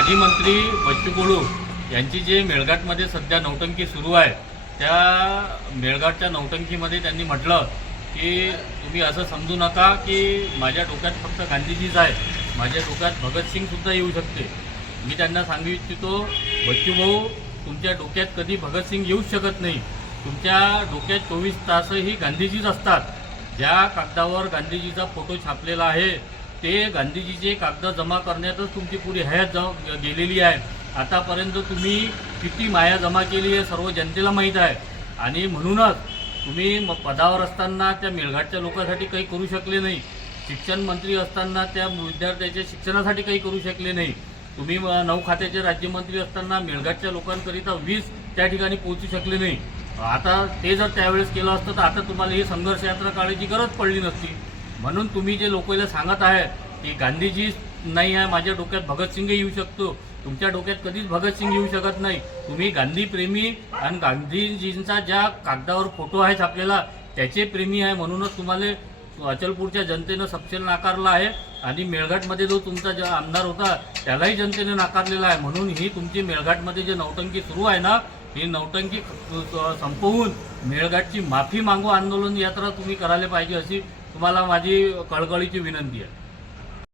माजी मंत्री बच्चू कडू यांची जे मेळघाटमध्ये सध्या नौटंकी सुरू आहे, त्या मेळघाटच्या नौटंकीमध्ये त्यांनी म्हटलं की तुम्ही असं समजू नका की माझ्या डोक्यात फक्त गांधीजीच आहे, माझ्या डोक्यात भगतसिंगसुद्धा येऊ शकते. मी त्यांना सांगू इच्छितो, बच्चू भाऊ, तुमच्या डोक्यात कधी भगतसिंग येऊच शकत नाही. तुमच्या डोक्यात 24 तासही गांधीजीच असतात. ज्या कागदावर गांधीजीचा फोटो छापलेला आहे ते गांधीजीचे कागद जमा करण्यातच तुमची पुरी हयात गेलेली आहे. आतापर्यंत तुम्ही किती माया जमा केली आहे सर्व जनतेला माहीत आहे. आणि म्हणूनच तुम्ही पदावर असताना त्या मेळघाटच्या लोकांसाठी काही करू शकले नाही. शिक्षण मंत्री असताना त्या विद्यार्थ्याच्या शिक्षणासाठी काही करू शकले नाही. तुम्ही 9 खात्याचे राज्यमंत्री असताना मेळघाटच्या लोकांकरिता 20 त्या ठिकाणी पोहोचू शकले नाही. आता ते जर त्यावेळेस केलं असतं तर आता तुम्हाला ही संघर्ष यात्रा काढायची गरज पडली नसती. म्हणून तुम्ही जे लोकांना सांगत आहे की गांधीजी नाही आहे, माझ्या डोक्यात भगतसिंग येऊ शकतो, तुमच्या डोक्यात कधीच भगतसिंग येऊ शकत नाही. तुम्ही गांधीप्रेमी आणि गांधीजींचा ज्या कागदावर फोटो आहे छापलेला त्याचे प्रेमी आहे. म्हणूनच तुम्हाला अचलपूरच्या जनतेनं सपशेल नाकारला आहे आणि मेळघाटमध्ये जो तुमचा जो आमदार होता त्यालाही जनतेने नाकारलेला आहे. म्हणून ही तुमची मेळघाटमध्ये जे नौटंकी सुरू आहे ना, ही नौटंकी संपवून मेळघाटची माफी मागू आंदोलन यात्रा तुम्ही करायला पाहिजे, अशी तुम्हाला माझी कळकळीची विनंती आहे.